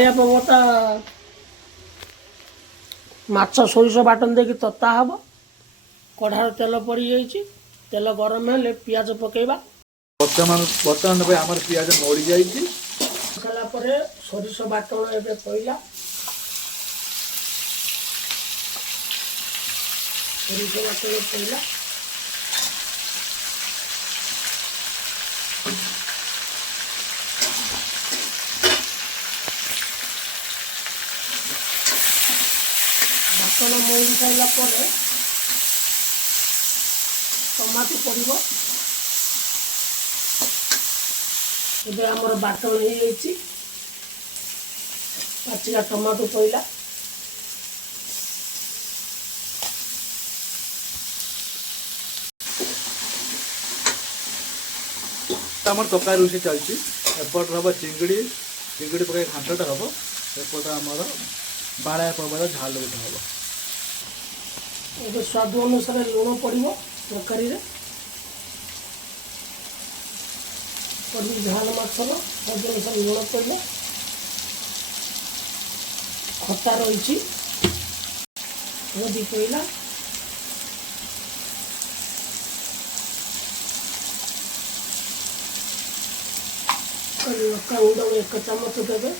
बालिया पवता माछ सोरिष बाटन देकी तता हम कढ़ार तेल पड़ जाइए तेल गरम हेले पियाज पकेबा बर्तमान आम पियाज मड़ी जाइए सारापर सोरिष बाटन एवं पड़ा सोरिष बाटन पड़ा बाटन मौड़ी सारा टमाटो पड़ो एबे आमर बाटन हो जाइए पाचिला टमाटो पड़ा आम तरकारी रोषे चलती एपट हम चिंगड़ी चिंगड़ी पकड़ घाटटा हम एपट आमर बाड़ा पवार झाल गोटे हम ये स्वाद अनुसार लुण पड़ो तरकारी झाल माछर स्वाद अनुसार लुण पड़े खटा रही हल्दी पड़ा लका गुंड 1 चामच देवे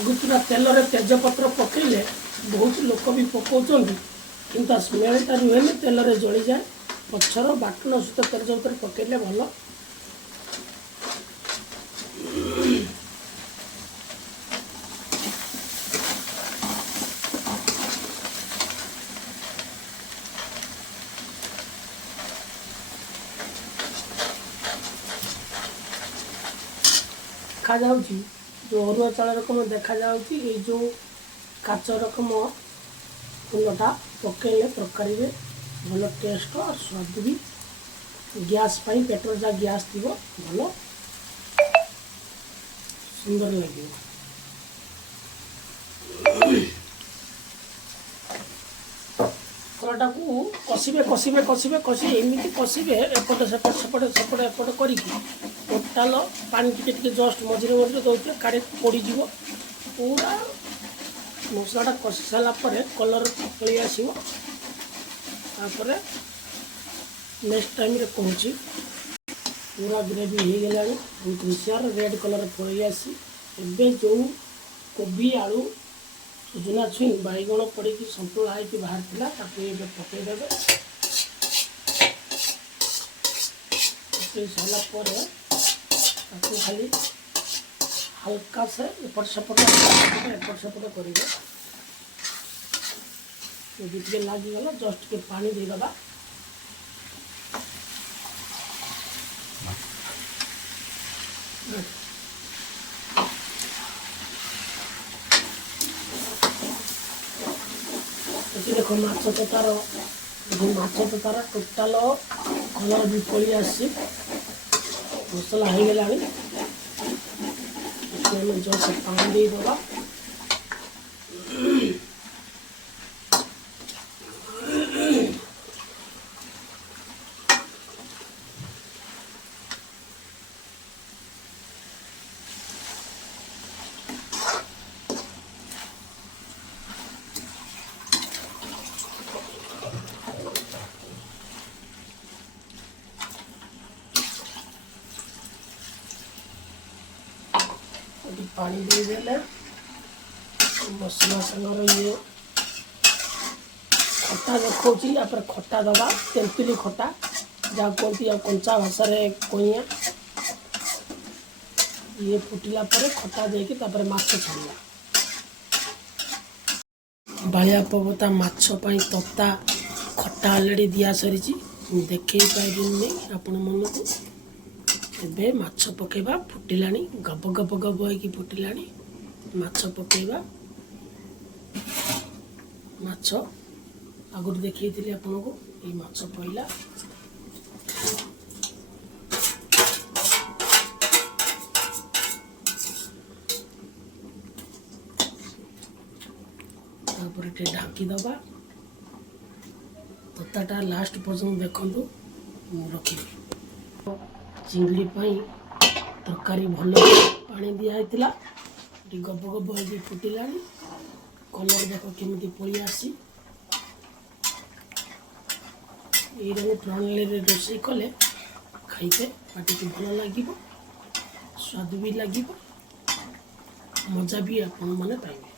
आगुरा तेल तेजपत्र पकईले बहुत लोक भी पकाउछन् किंतु स्मेलटा रुहे तेल जली जाए पछर बाटन सहित तेजपत्र पकईले भल देखा जाउछि जो अरुआ चाल रकम देखा जाउछि ये जो काच रकम फूलटा पकईले तरकारी भल टेस्ट और स्वाद भी गैस पाई पेटर जहाँ गैस थी भल सुंदर लगे फलटा को कषिबे कषिबे कषिबे कषि एमती कषिबे एपटे सेपटे सेपटे सेपटे एपटे करके टोटाल पानी टिके जस्ट मझे मझे दौते काड़े पड़ज पूरा मसलाटा कषि सारापर कलर पलि आसपर नेक्स्ट टाइम कहूँ पूरा ग्रेवी हो गला बहुत होशियार रेड कलर पलि आसी एवं जो कोबी आलू सुजुना छुई बैगण पड़ी संतुला होकर बाहर पकईदे पकई सारापर खाली हल्का से एपट सेपट एपट सेपट करेंगे टे लगिगला जस्ट के पानी देदेबा देखो माछ तो तार टोटाल कलर भी पलि आसी मसला हो गला जस्ट पानी देदेबा पानी देदेले मसला संगर ये खटा देखा खटा दबा तेंतुली खटा जहाँ कहती कंचा भाषा कइया ये फुटिला पर खटा देकी माछ छाड़ा बालिया पवता माछ पाई तता खटा अलरेडी दिया सरी देखई पारे आपण मन को एबे माछ पकेबा फुटिलानी गब गब गब होइकी फुटिलानी माछ पकेबा माछ आगुरी देखी आपको ये माछ पड़ा ढाकी दबा तताटा लास्ट पर्यटन देखु रखी चिंगड़ी तरकारी भल पानी दिखाई गब गब हो फुटिला कलर देख केमी पड़ी आसी ये प्रणाली रोषे कले खाइते पाटी को भल लगे स्वाद भी लगे मजा भी आपण मैंने पाइबे।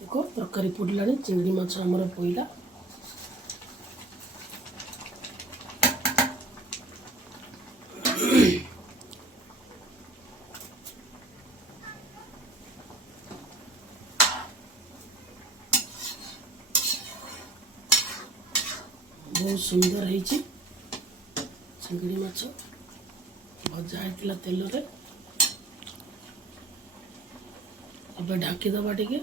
देखो तरकारी फुटला चिंगड़ी माछ आमर पड़ा बहुत सुंदर है चिंगड़ी माछ भजा होता तेल रे अब ढाकी दबा टिके